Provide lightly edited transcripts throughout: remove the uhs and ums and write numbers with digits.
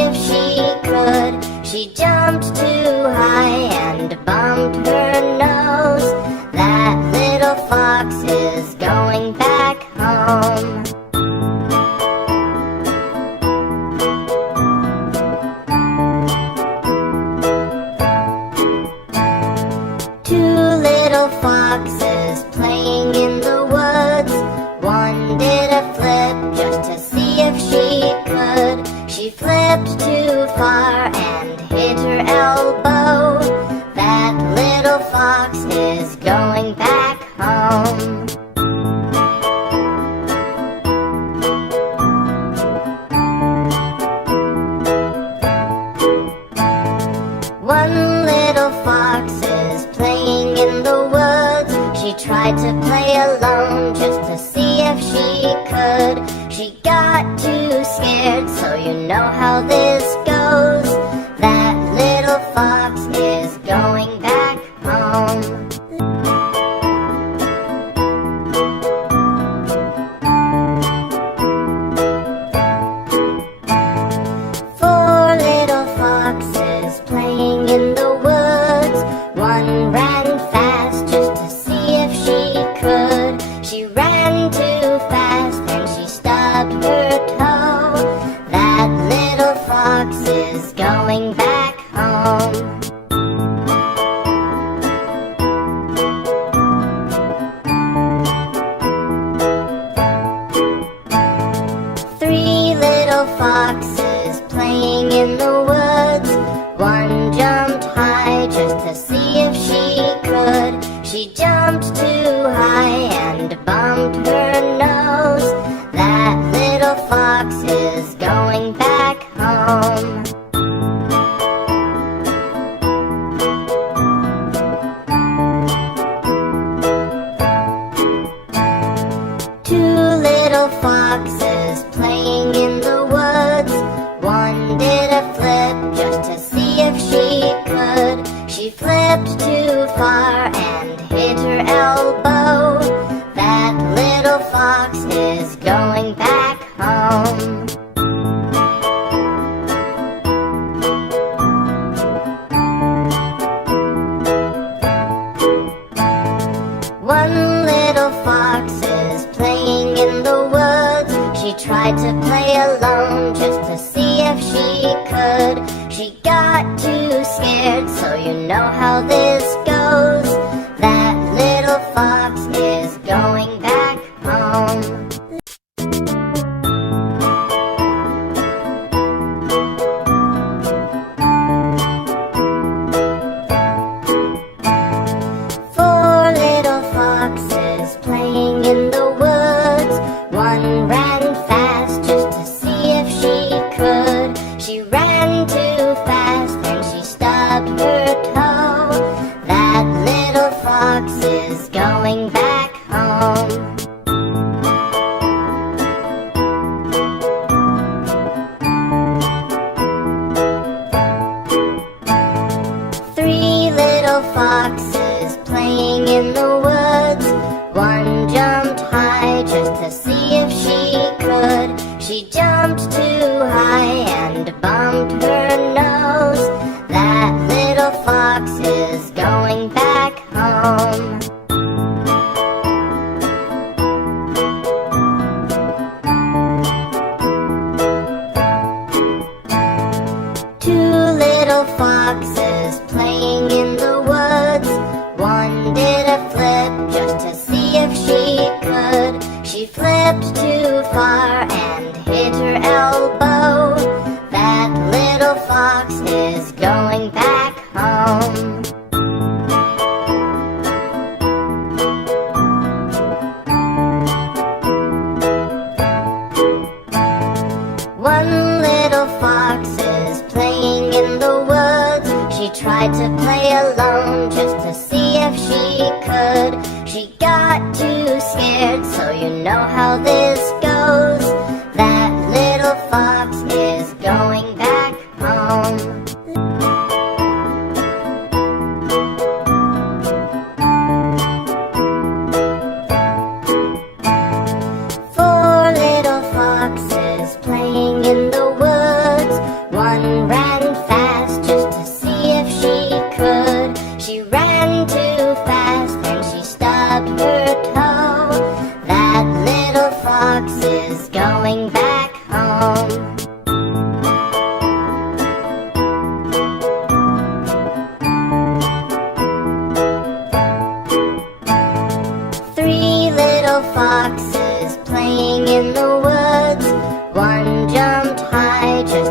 if she could. She jumped too high and bumped her nose. That little fox is going back home. Two little foxes playing in the woods. One did a flip just to see if she could. She flipped too far and hit her elbow. That little fox is going back home. One little fox is playing in the woods. She tried to play alone just to see if she could. She got too scared, so you know how this goes. That little fox is going back home. Four little foxes playing in the woods. One ran fast just to see if she could. She ran too fast and she stubbed her toe. That little fox is going back home. Three little foxes playing in the woods. One jumped high just to see if she could. She jumped too high and bumped her nose. That little fox is going back home. Two little foxes playing in the woods. One did a flip just to see if she could. She flipped too far and hit her elbow. That little fox is going back home. One little fox is playing in the woods. She tried to play alone just to see if she could. She got too scared, so you know how this goes. That little fox is going back home. Four little foxes playing in the woods. One ran fast just to see if she could. She ran too fast and she stubbed her toe. That little fox is going back home. Three little foxes playing in the woods. One jumped high just to see if she could. She jumped too high and bumped her nose. That little fox is going back home. Two little foxes playing in the woods. One did a flip just to see if she could. She flipped too far and hit her elbow. That little fox is going back home. One little fox is playing in the woods. She tried to play alone just to see if she could. She got too scared, so you know how this goes. That little fox is going back home. Four little foxes playing in the woods. One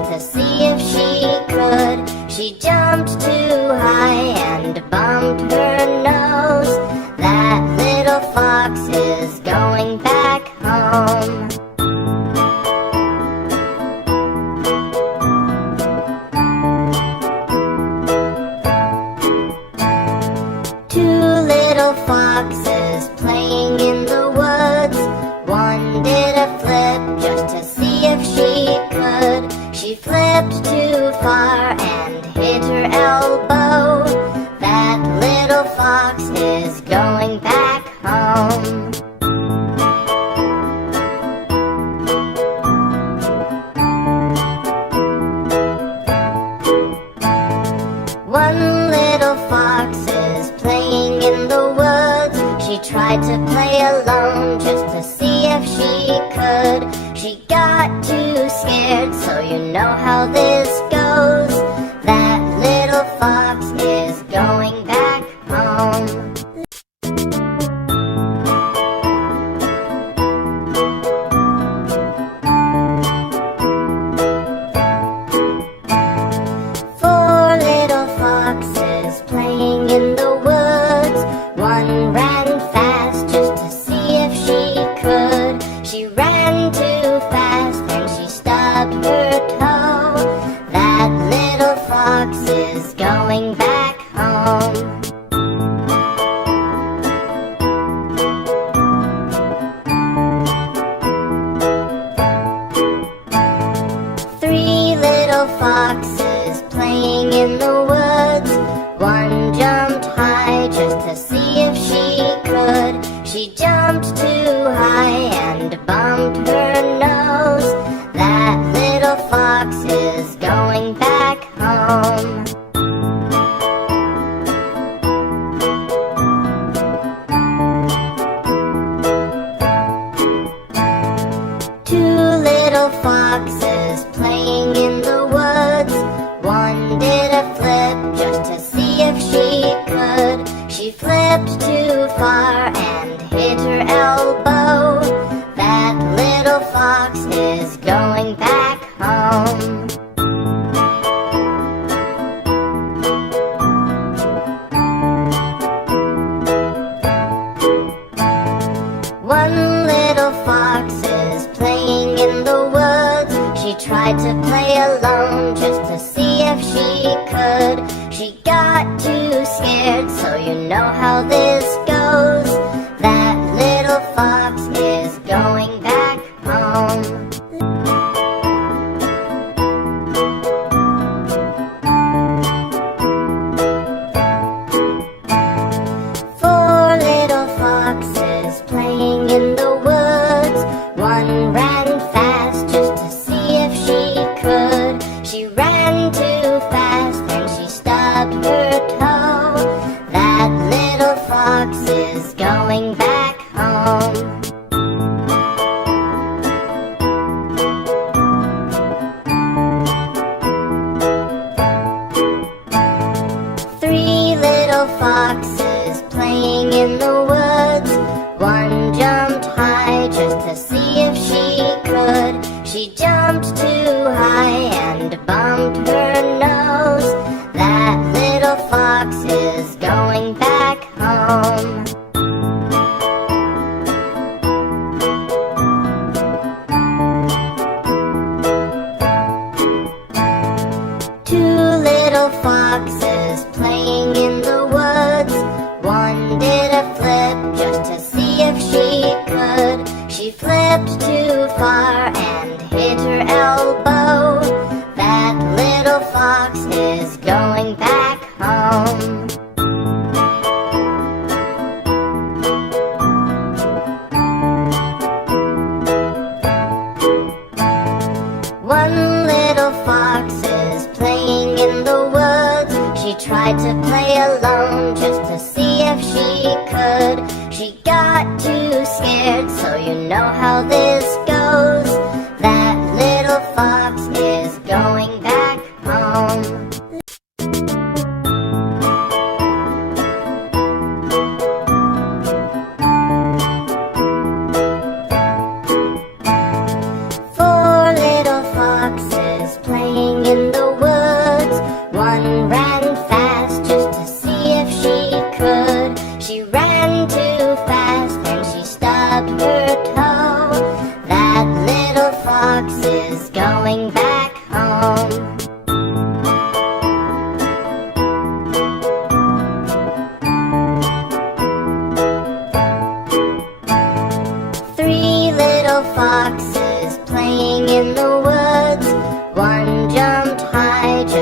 to see if she could. She jumped too high and bumped her nose. That little fox is going back home. Two little foxes playing in the woods. One did a flip just to see if she could. She flipped too far and hit her elbow. That little fox is going back home. One little fox is playing in the woods. She tried to play alone just to see if she could. She got too scared, so you know how this goes. That little fox is going back home. Four little foxes playing in the woods. One ran fast just to see if she could. She ran too fast and she stubbed her toe. That little fox is going back home. Three little foxes playing in the woods. One jumped high just to see if she could. She jumped too high and bumped her nose. That little fox is going back home. Two little foxes playing in the woods. One did a flip just to see if she could. She flipped too far and hit her elbow. That little fox is going back home. One little fox is playing in the woods. She tried to play alone just to see if she could. She got too scared, so you know how this goes. That little fox is going back home. Four little foxes playing in the woods. One ran fast just to see if she could. She ran too fast and she stubbed her toe. That little fox is going back home. Three little foxes playing in the woods. One jumped high just to see if she could. She jumped too high and bumped her nose. That little fox is going back home. Two little foxes playing in the woods. One did a flip just to see if she could. She flipped too far and hit her elbow. That little fox is going back home. One little fox is playing in the woods. She tried to play alone just to see if she could. She got too scared, so you know how this goes. That little fox is going back home. Four little foxes playing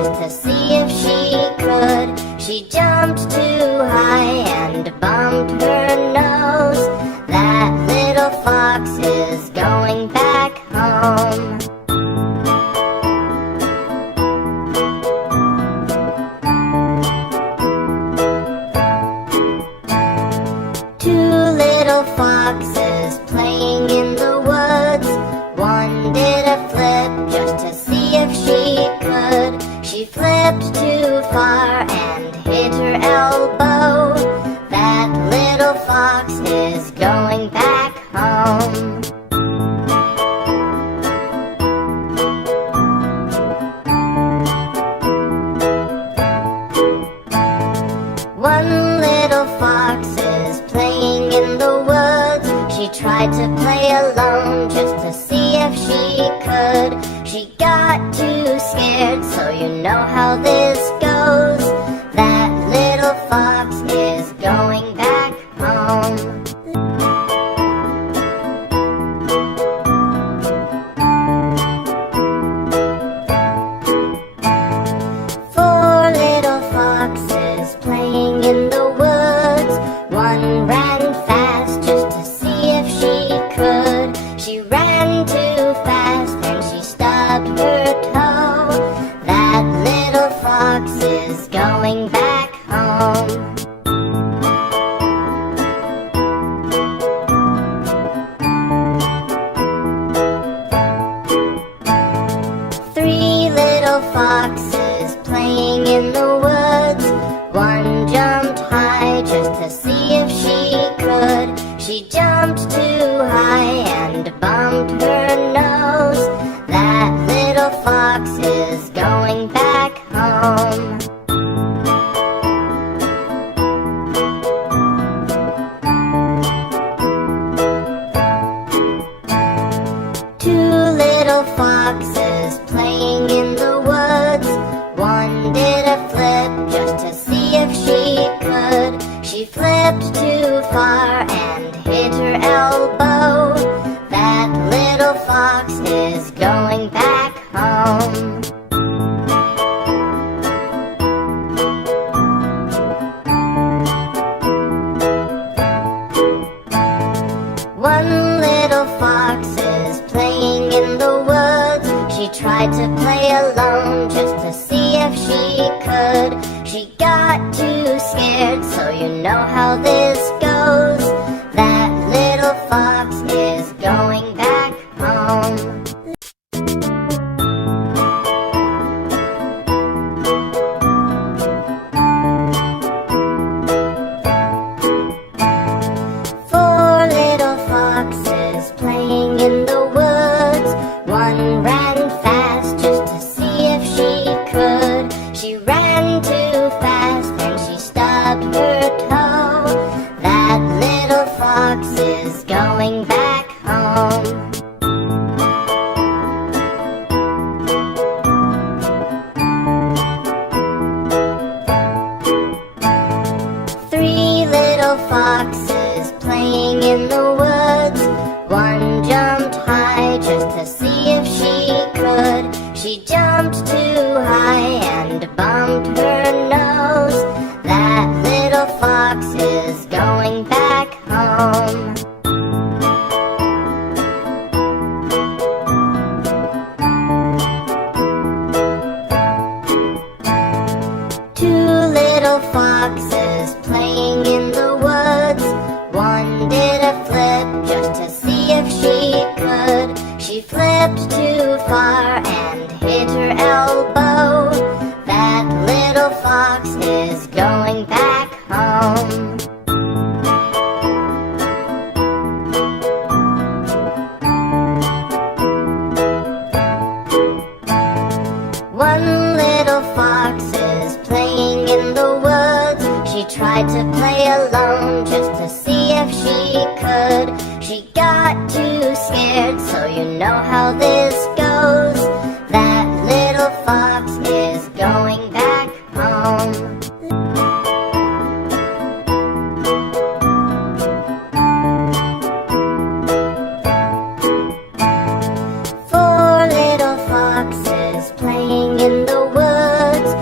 just to see if she could. She jumped too high and bumped her nose. That little fox is going back home. Two little foxes playing in the woods. One did a flip just to see if she could. She flipped too far and hit her elbow. That little fox is going back home. One little fox is playing in the woods. She tried to play alone just to see if she could. She got too scared, so you know how this goes. That little fox is going back home. Four little foxes playing in the woods. One ran fast just to see if she could. She ran too fast and she stubbed her toe. That little fox is going back home. Three little foxes playing in the woods. One jumped high just to see if she could. She jumped too high and bumped her nose. That little fox is going back home. Two little foxes playing in the woods. One did a flip just to see if she could. She flipped too far and hit her elbow. That little fox is going back home. One little fox is playing in the woods. She tried to play alone just to see if she could. She got too scared, so you know how this goes. That little fox is going back home. Four little foxes playing in the woods. One ran fast just to see if she could. She ran too fast and she stubbed her toe. That little fox is going back home. Three little foxes playing in the woods. One jumped high just to see if she could. She jumped too high and bumped her nose. That little fox is going back home. Two little foxes playing in the woods. One did a flip just to see if she could. She flipped too far and hit her elbow. That little fox is going back home. One little fox is playing in the woods. She tried to play alone just to see if she could. She got too scared, so you know how this goes. That little fox is going back home. Four little foxes playing in the woods.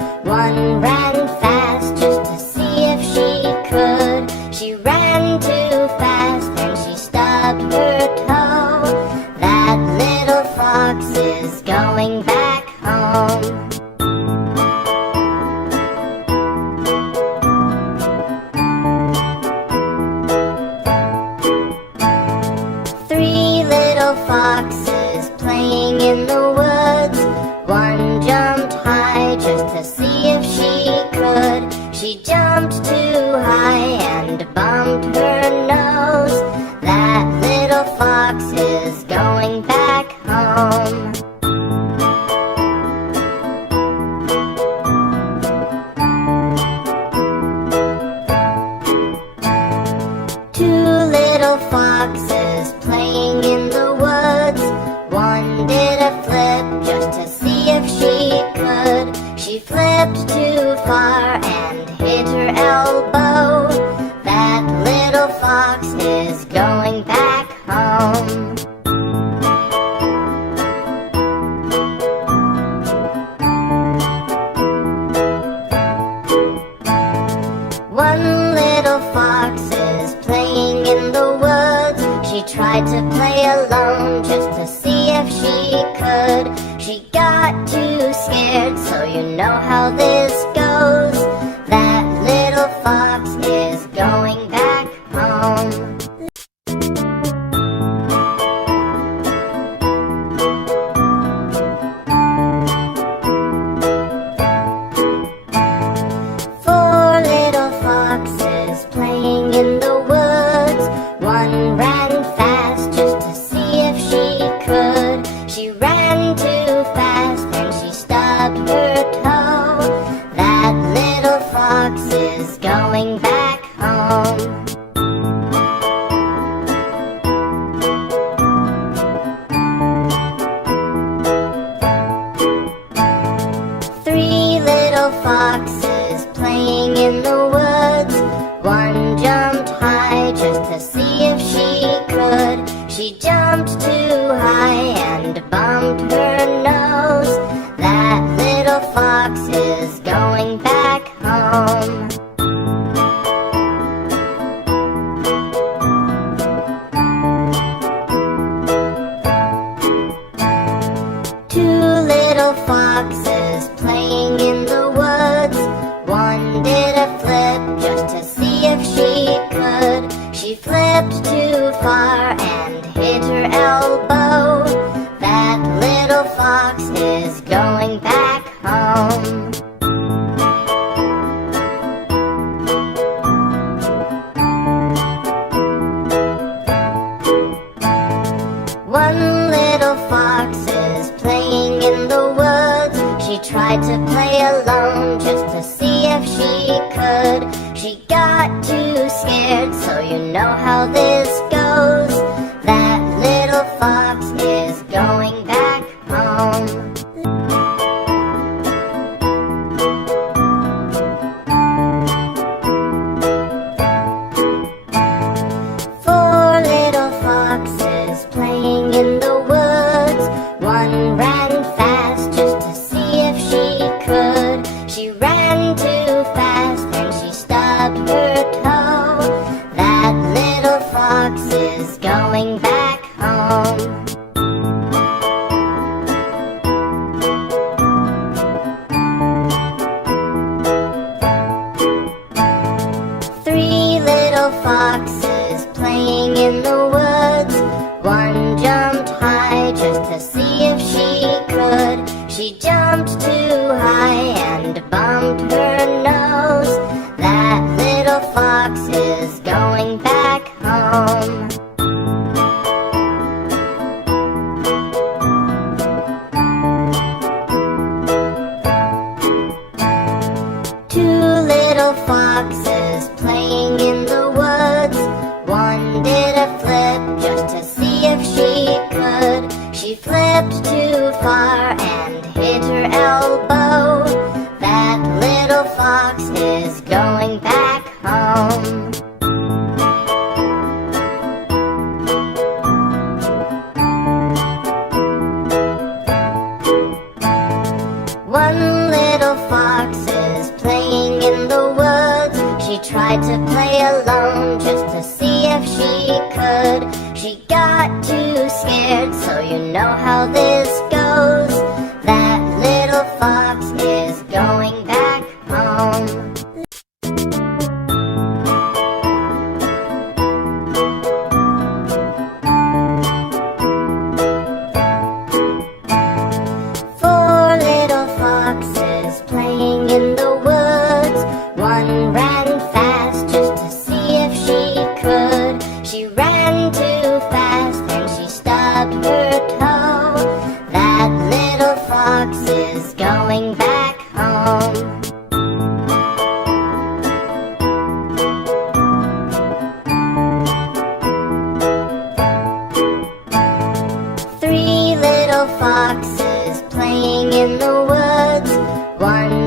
She flipped too far and hit her elbow. That little fox is going back home. One little fox is playing in the woods. She tried to play alone just to see if she could. She got too scared, so you know how this goes. That little fox is going back home. Four little foxes playing in the woods. One ran fast just to see if she could. She ran too fast and she stubbed her toe. That little fox is going back home. Three little foxes playing in the woods. One jumped high just to see if she could. She jumped too high and bumped her nose. That little fox is going back home. Two little foxes playing in the woods. One did a flip just to see if she could. She flipped too far and hit her elbow. That little fox is going back home. One little fox is playing in the woods. She tried to play alone just to see if she could. She got too scared, so you know how this goes. That little fox is going back home. Four little foxes playing in the woods. One ran fast just to see if she could. She ran too fast and she stubbed her toe. That little fox is going back home. Three little foxes playing in the woods. One jumped high just to see if she could. She jumped too high and bumped her nose. That little fox is going back home. Two little foxes playing in the woods. One did a flip just to see if she could. She flipped too far and hit her elbow. That little fox is going back home. One little fox is playing in the woods. She tried to play alone just to see if she could. She got too scared, so you know how this goes. That little fox is going back home. Four little foxes playing in the woods. One ran fast just to see if she could. She ran too fast and she stubbed her toe. That little fox is going back home. Three little foxes playing in the woods. One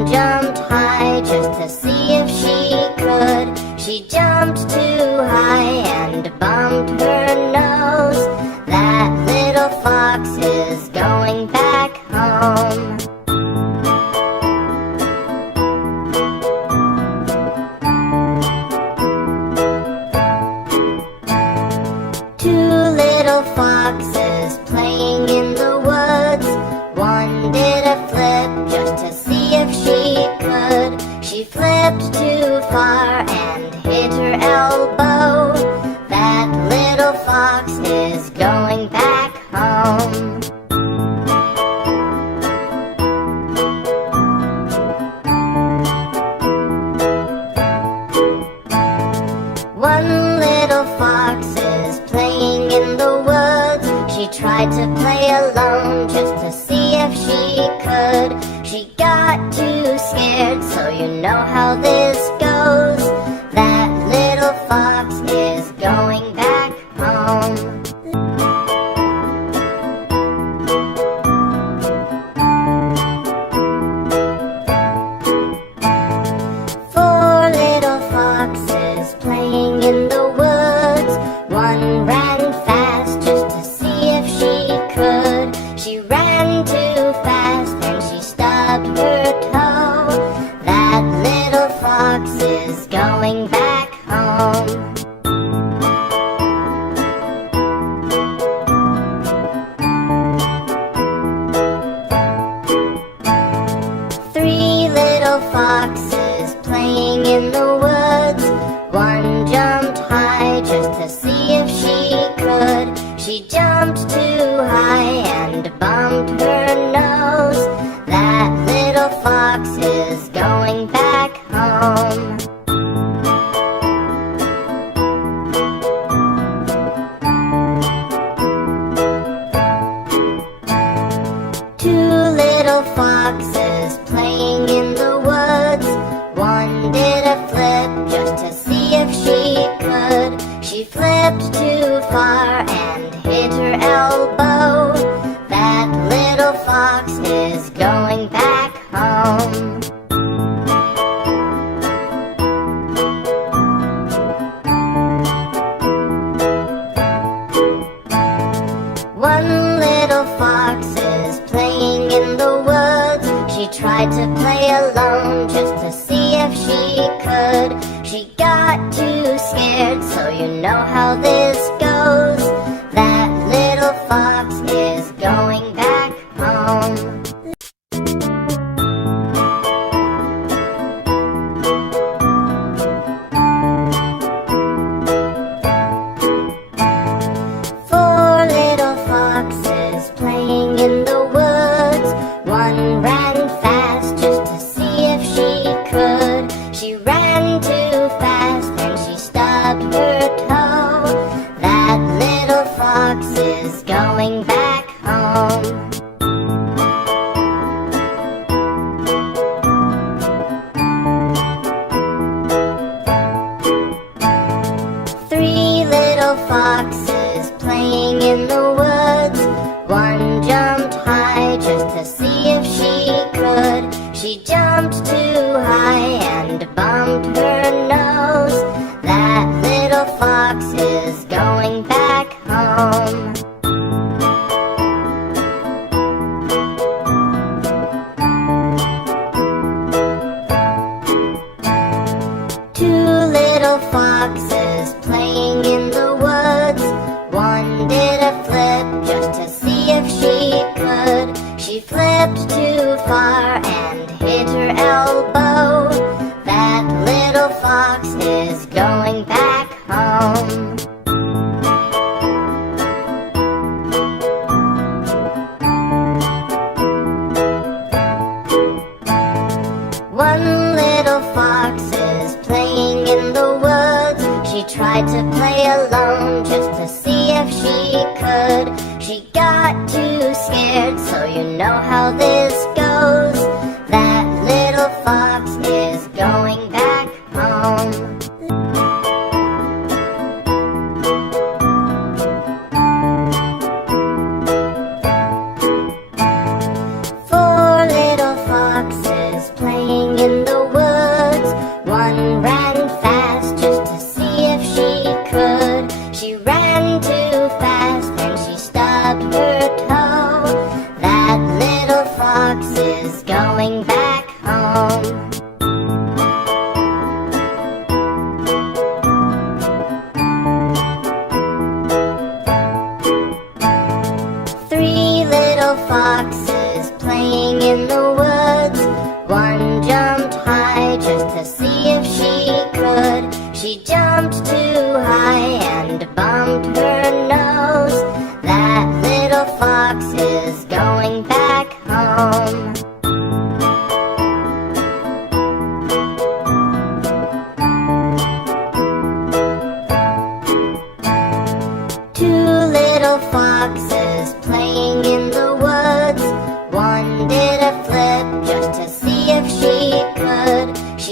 scared, so you know how this goes. That little fox is going back home. Four little foxes playing in the woods. One ran fast just to see if she could. She ran too fast and she stubbed her toe. That little fox is going back home. Three little foxes playing in the woods. One jumped high just to see if she could. She jumped too high and bumped her nose. That little fox is going back home. Two little foxes playing in the woods. One did a flip just to see if she could. She flipped too far and hit her elbow. That little fox is going back home. One little fox is playing in the woods. She tried to play alone just to see if she could. She got too scared, so you know how this goes. That little fox is going back home. Four little foxes playing in the woods. One ran fast just to see if she could. She ran too fast and she stubbed her toe. That little fox is going back home. Three little foxes playing in the woods. One jumped high just to see if she could. She jumped too high and bumped her nose. That little fox is going back home. Two little foxes playing in the woods. One did a flip just to see if she could. She flipped too far and hit her elbow. That little fox is going back home. One little fox is playing in the woods. She tried to play alone just to see if she could. She got too scared, so you know how this goes. That little fox is going back home. Four little foxes playing in the woods. One ran fast just to see if she could. She ran too fast and she stubbed her toe. That little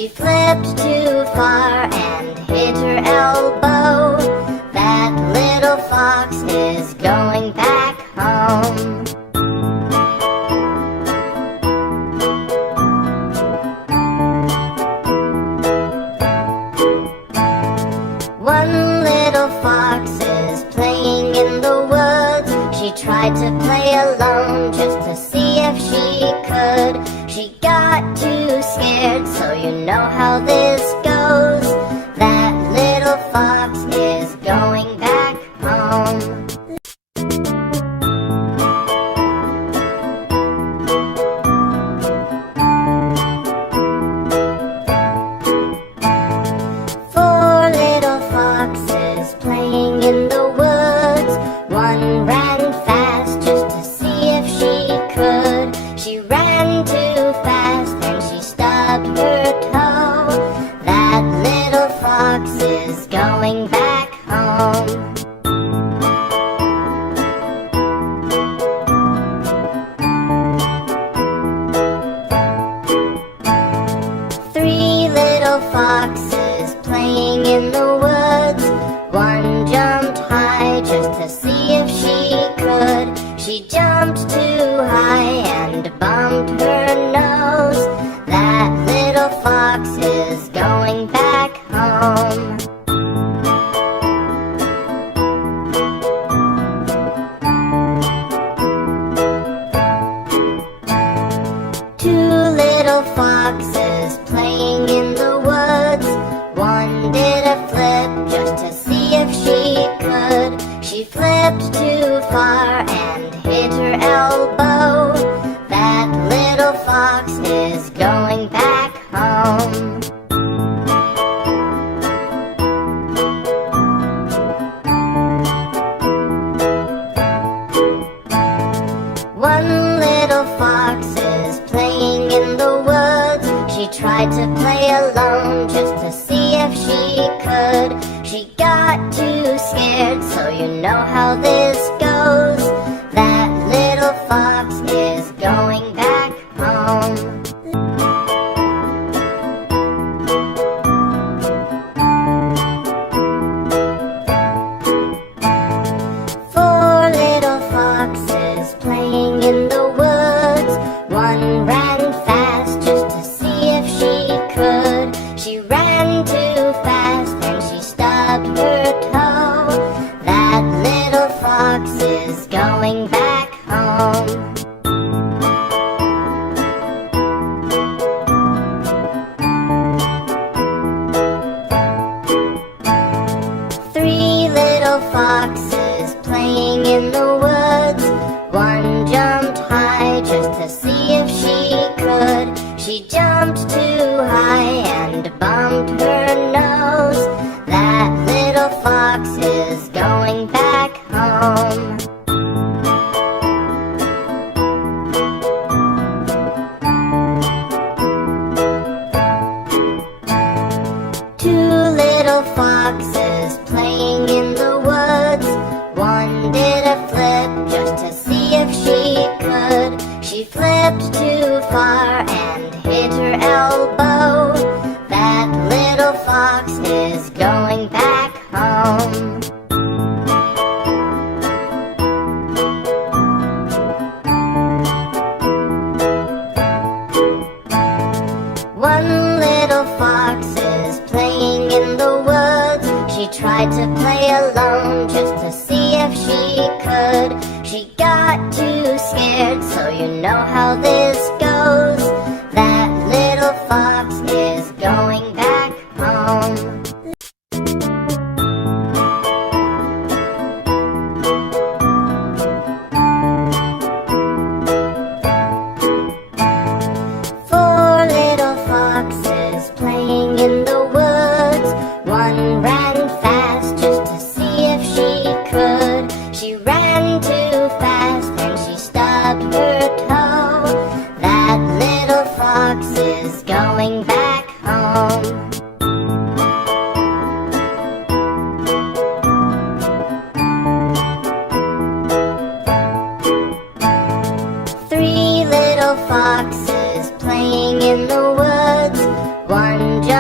She flipped too far and hit her elbow. That little fox is going back home. One little fox is playing in the woods. She tried to play alone just to see if she could. She got too scared, so you know how this goes. That little fox is going back home. Four little foxes playing in the woods. One ran fast just to see if she could. She ran too fast and she stubbed her toe. That little fox is going back home. Three little foxes playing in the woods. One jumped high just to see if she could. She jumped too high and bumped her nose. That little fox is going back home. Two little foxes playing in the woods. One did a flip just to see if she could. She flipped too far and hit her elbow. That little fox is going back home. One little fox is playing in the woods. She tried to play alone just to see if she could. She got too scared, so you know how this goes. That little fox is going back home. Four little foxes playing in the woods. One ran fast just to see if she could. She ran too fast and she stubbed her toe. That little fox is going back home. Three little foxes playing in the woods. One jumped high just to see if she could. She jumped too high and bumped her nose. That little fox is going back home. Two little foxes playing in the woods. One did a flip just to see if she could. She flipped too far and hit her elbow. That little fox is going back home. One little fox is playing in the woods. She tried to play alone just to see if she could. She got too scared, so you know how this goes. That little fox is going back home. Four little foxes playing in the woods. One ran fast just to see if she could. She ran too fast and she stubbed her toe. That little fox is going back home. Three little foxes playing in the woods. One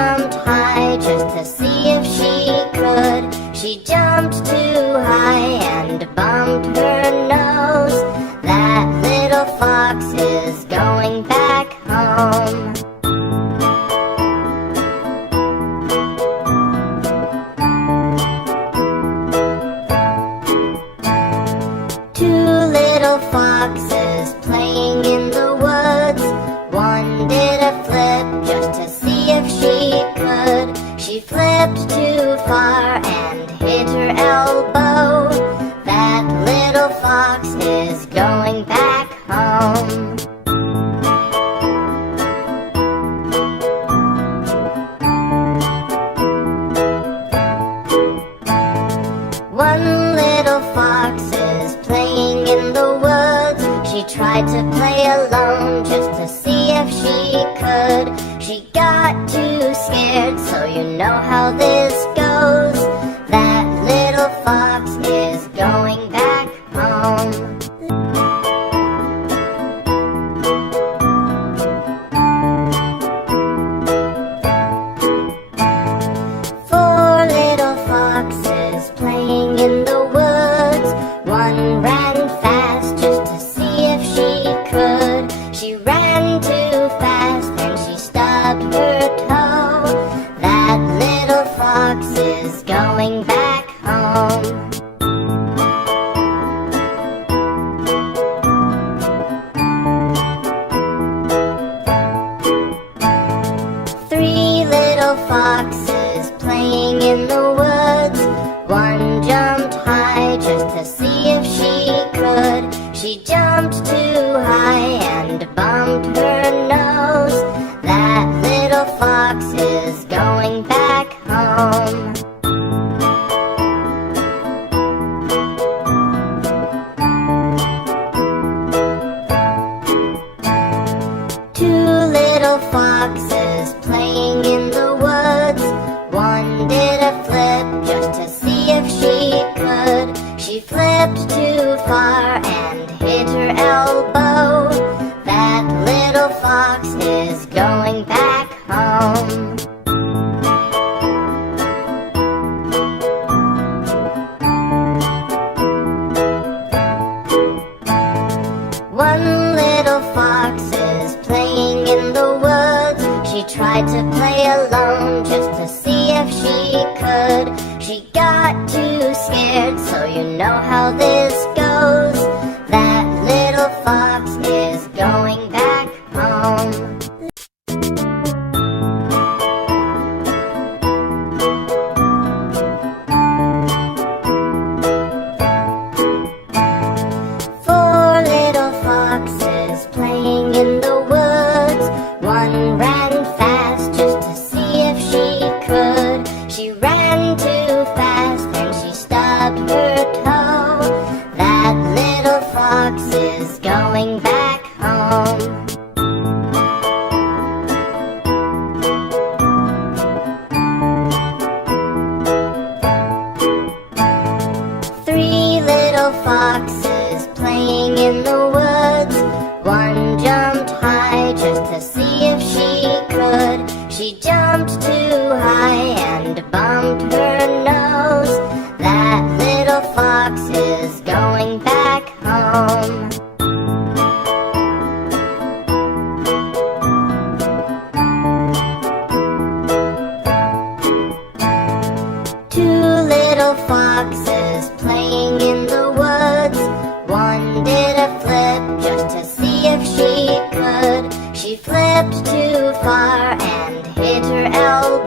She got too scared, so you know how this goes. That little fox is going back home. Four little foxes playing in the woods. One ran fast just to see if she could. She ran too fast and she stubbed her toe. That little fox is going back home. Three little foxes playing in the woods. One jumped high just to see if she could. She jumped too high and bumped her nose. That little fox is going back home. Two little foxes playing in the woods. One did a flip just to see if she could. She flipped too far and hit her elbow. That little fox is going back home. One little fox is playing in the woods. She tried to play alone just to see if she could. She got too scared, so you know how this goes. That little fox is going back home. Four little foxes playing in the woods. One ran fast just to see if she could. She ran too fast and she stubbed her toe. That little fox is going back home. Three little foxes playing in the woods. One jumped high just to see if she could. She jumped too high and bumped her nose. That little fox is going back home. Two little foxes playing in the woods. One did a flip just to see if she could. She flipped too far and hit her elbow.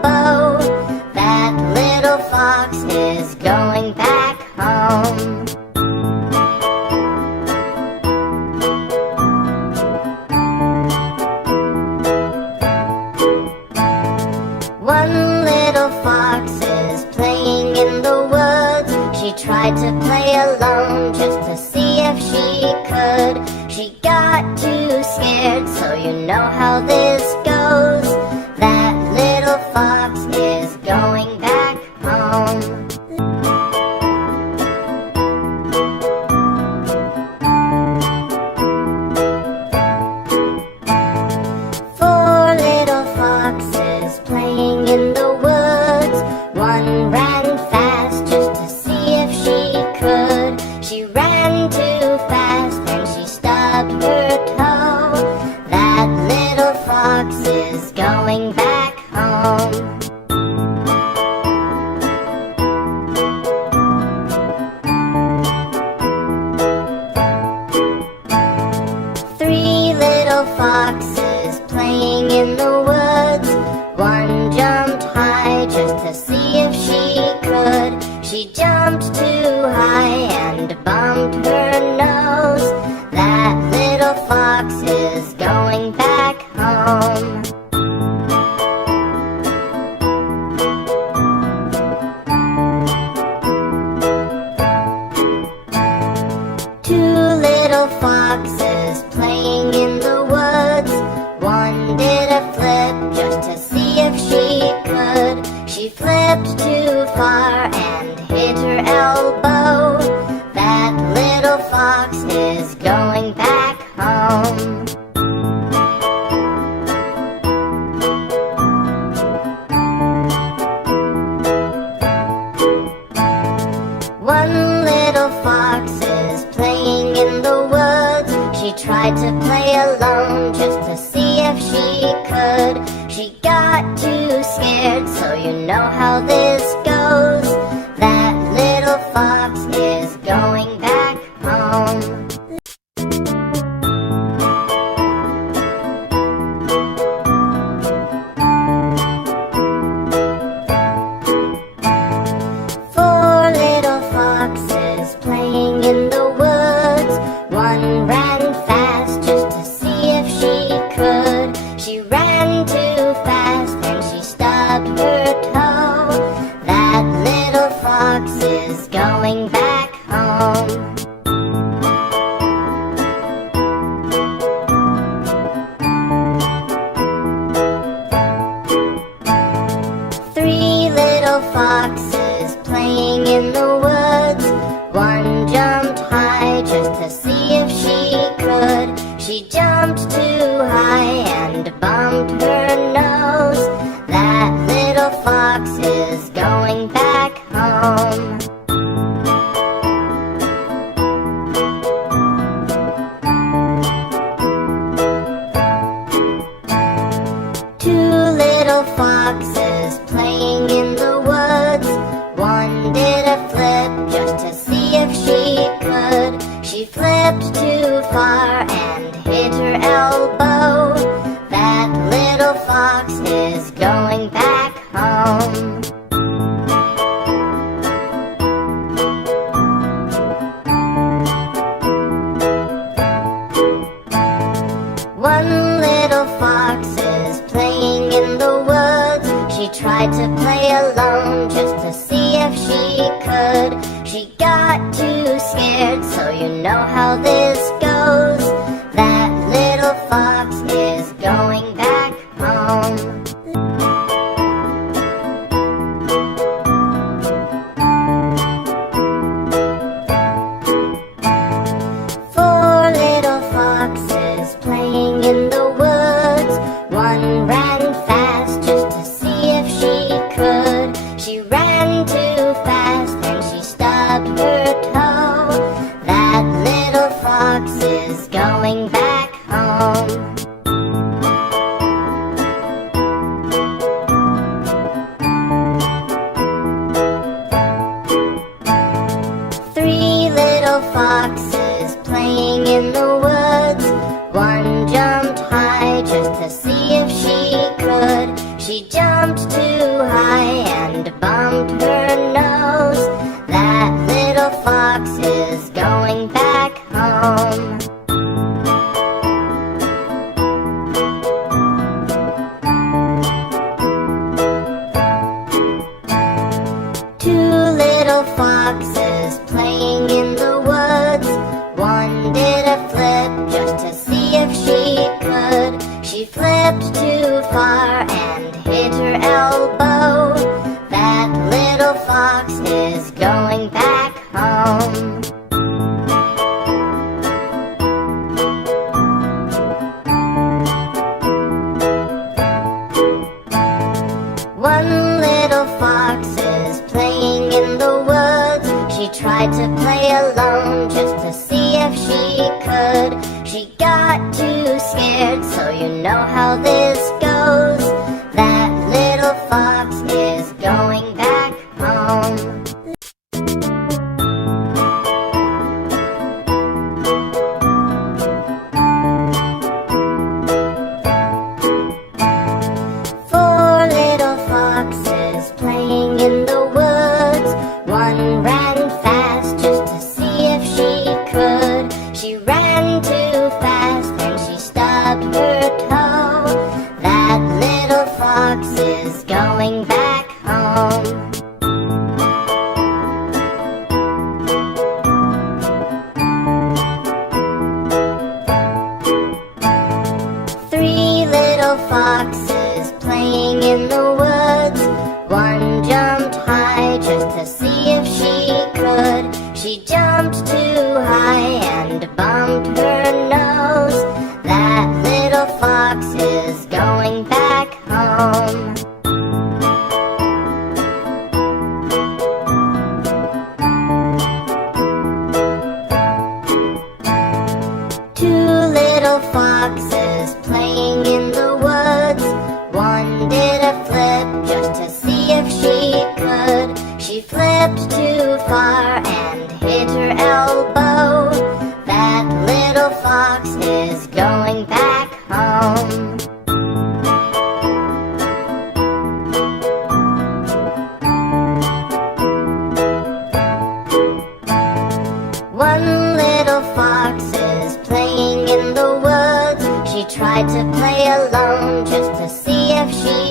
She got too scared, so you know how this goes. That little fox is going back home. Four little foxes playing in the woods. One ran fast just to see if she could. She ran too fast and she stubbed her toe. That little fox is going back home. Three little foxes playing in the woods. One jumped high just to see if she could. She jumped too high and bumped her nose. That little fox is going back home. Two little foxes playing in the woods. One did a flip just to see if she could. She flipped too far and hit her elbow. That little fox is going back home. One little fox is playing in the woods. She tried to play alone just to see if she could. She got too scared, so you know how this goes. That little fox is going back home. Four little foxes playing in the woods. One ran fast just to see if she could. She ran too fast and she stubbed her toe. That little fox is going back home. Three little foxes playing in the woods. One jumped high just to see if she could. She jumped too high and bumped her nose. That little fox is going back home. Two little foxes playing in the woods. One did a flip just to see if she could. She flipped too far and hit her elbow. That little fox is going back home. One little fox is playing in the woods. She tried to play alone just to see if she could. She got too scared, so you know how this goes. That little fox is going back home. Four little foxes playing in the woods. One ran fast just to see if she could. She ran too fast and she stubbed her toe. That little fox is going back home. Three little foxes playing in the woods. One jumped high just to see if she could. She jumped too high and bumped her nose. That little fox is going back home. Two little foxes playing in the woods.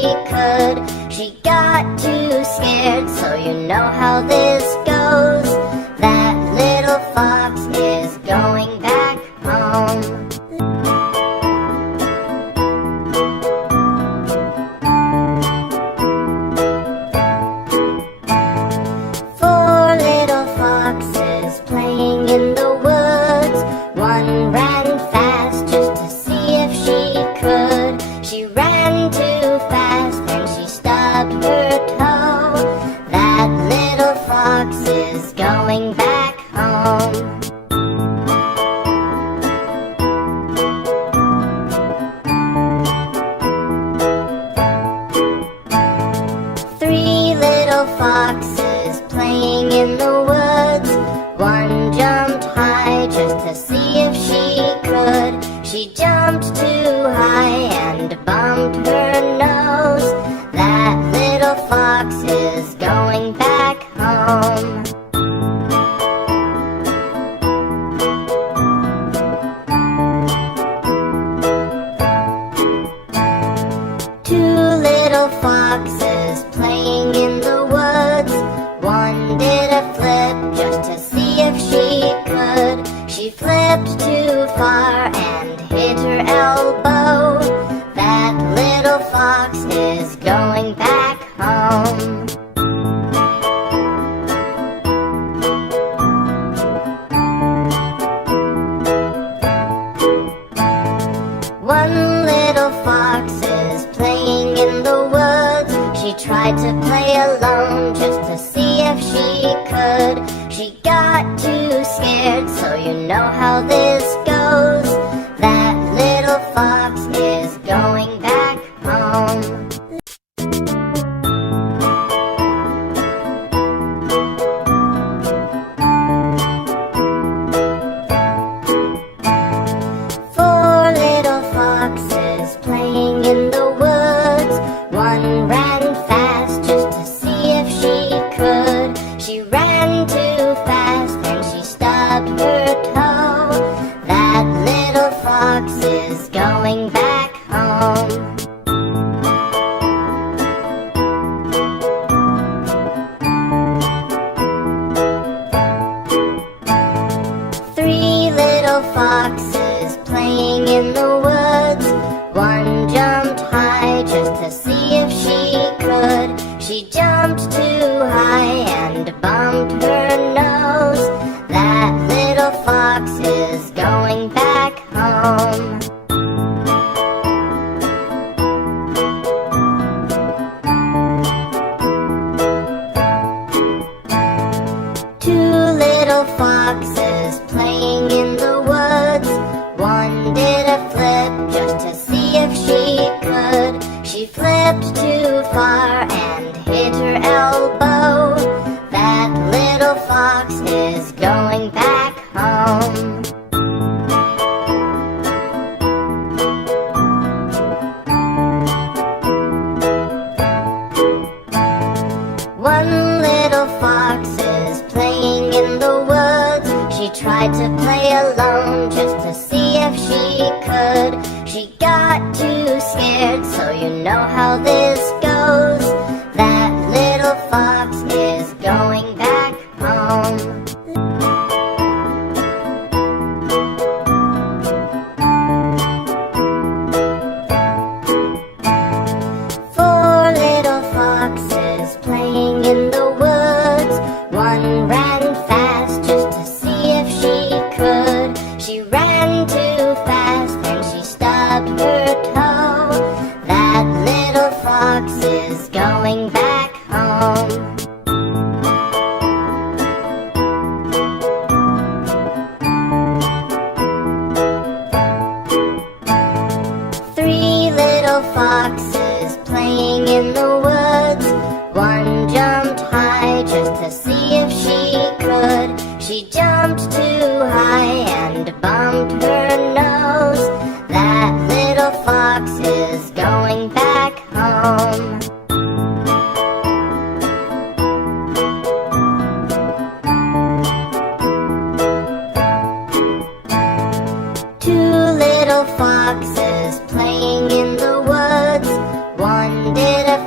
could. She got too scared, so you know how this goes. That little fox is going back home. Four little foxes playing in the woods. One ran fast just to see if she could. She ran too fast and she stubbed her toe. That little fox is going back home. Three little foxes playing in the woods. One jumped high just to see if she could. She jumped too high and bumped her nose. That little fox is going back home. Two little foxes playing in the woods. One did a flip just to see if she could. She flipped too far and hit her elbow. That little fox is going back home. One little fox is playing in the woods. She tried to play alone just to see if she could. She got too scared, so you know how this goes. That little fox is going back home. Four little foxes playing in the woods. One ran fast just to see if she could. She ran too fast and she stubbed her toe. That little fox is going back home. Three little foxes playing in the woods. One jumped high just to see if she could. She jumped too high and bumped her nose. That little fox is going back home. Two little foxes playing in the woods. One did a flip just to see if she could. She flipped too far and hit her elbow. That little fox is going back home. One little fox is playing in the woods. She tried to play alone just to see if she could. She got too scared, so you know how this goes. That little fox is going back home. Four little foxes playing in the woods. One ran fast just to see if she could. She ran too fast and she stubbed her toe. That little fox is going back home. Three little foxes playing in the woods. One jumped high just to see if she could. She jumped too high and bumped her nose. That little fox is going back home. Two little foxes playing in the woods. One did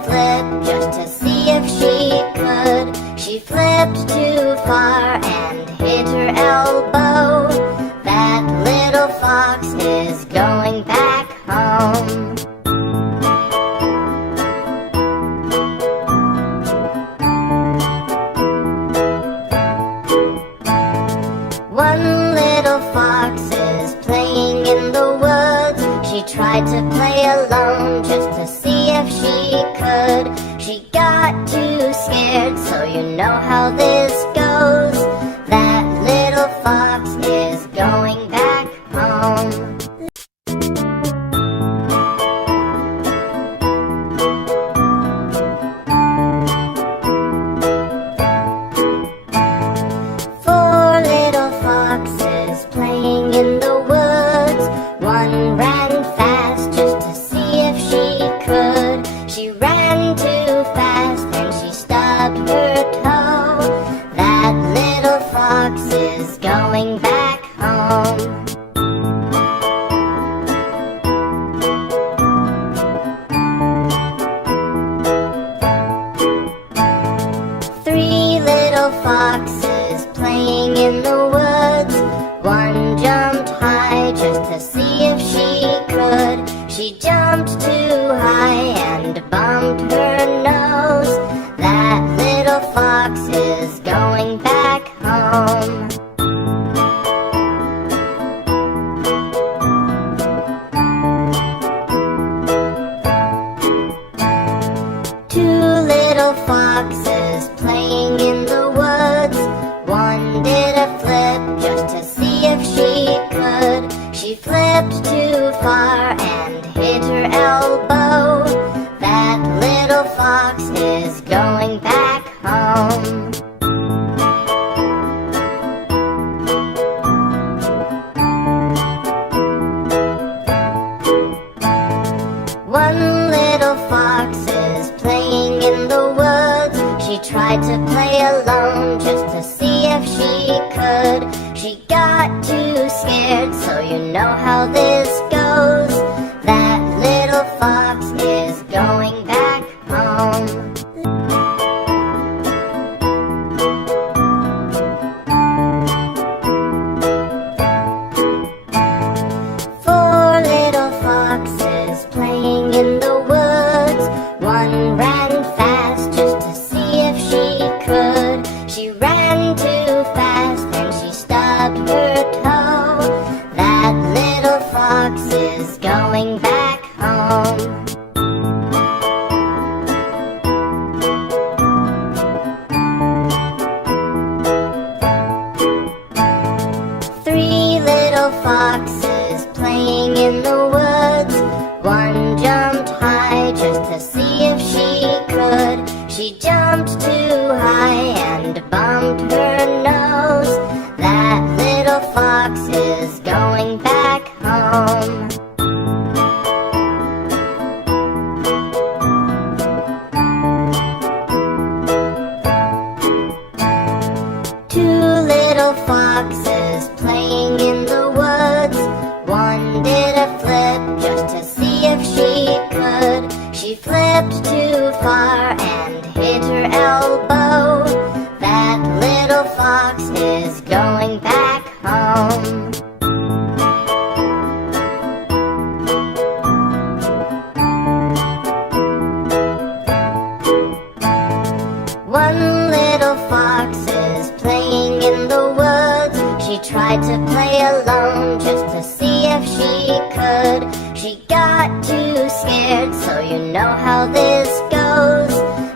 she could. She got too scared, so you know how this goes. That little fox is going back home. 4 little foxes playing in the woods. One ran fast just to see if she could. She ran too fast and she stubbed her toe. That little fox is going back home. 3 little foxes playing in the woods. One jumped high just to see if she could. She jumped too high and bumped her nose. That little fox is going back home. 2 little foxes playing in the woods. One did a flip just to see if she could. She flipped too far and hit her elbow. That little fox is going back home. 1 little fox is playing in the woods. She tried to play alone just to see if she could. She got too scared, so you know how this goes. That little fox is going back home. 4 little foxes playing in the woods. One ran fast just to see if she could. She ran too fast and she stubbed her toe. That little fox is going back home. 3 little foxes playing in the woods. One jumped high just to see if she could. She jumped too high and bumped her nose. That little fox is going back home. 2 little foxes playing in the woods. One did a flip just to see if she could. She flipped too far and hit her elbow. That little fox is going back home. 1 little fox is playing in the woods. She tried to play alone just to see if she could. She got too scared, so you know how this goes.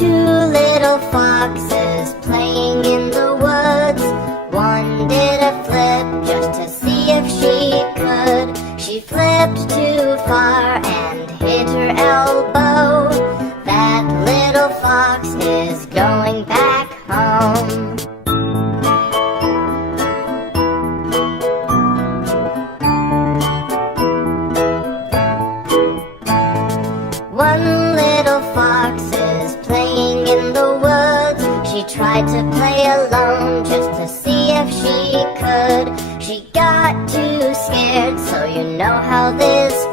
Two little foxes playing in the woods. One did a flip just to see if she could. She flipped too far and hit her elbow. That little fox is going back home. One little fox is playing in the woods. She tried to play alone just to see if she could. She got too scared, so you know how this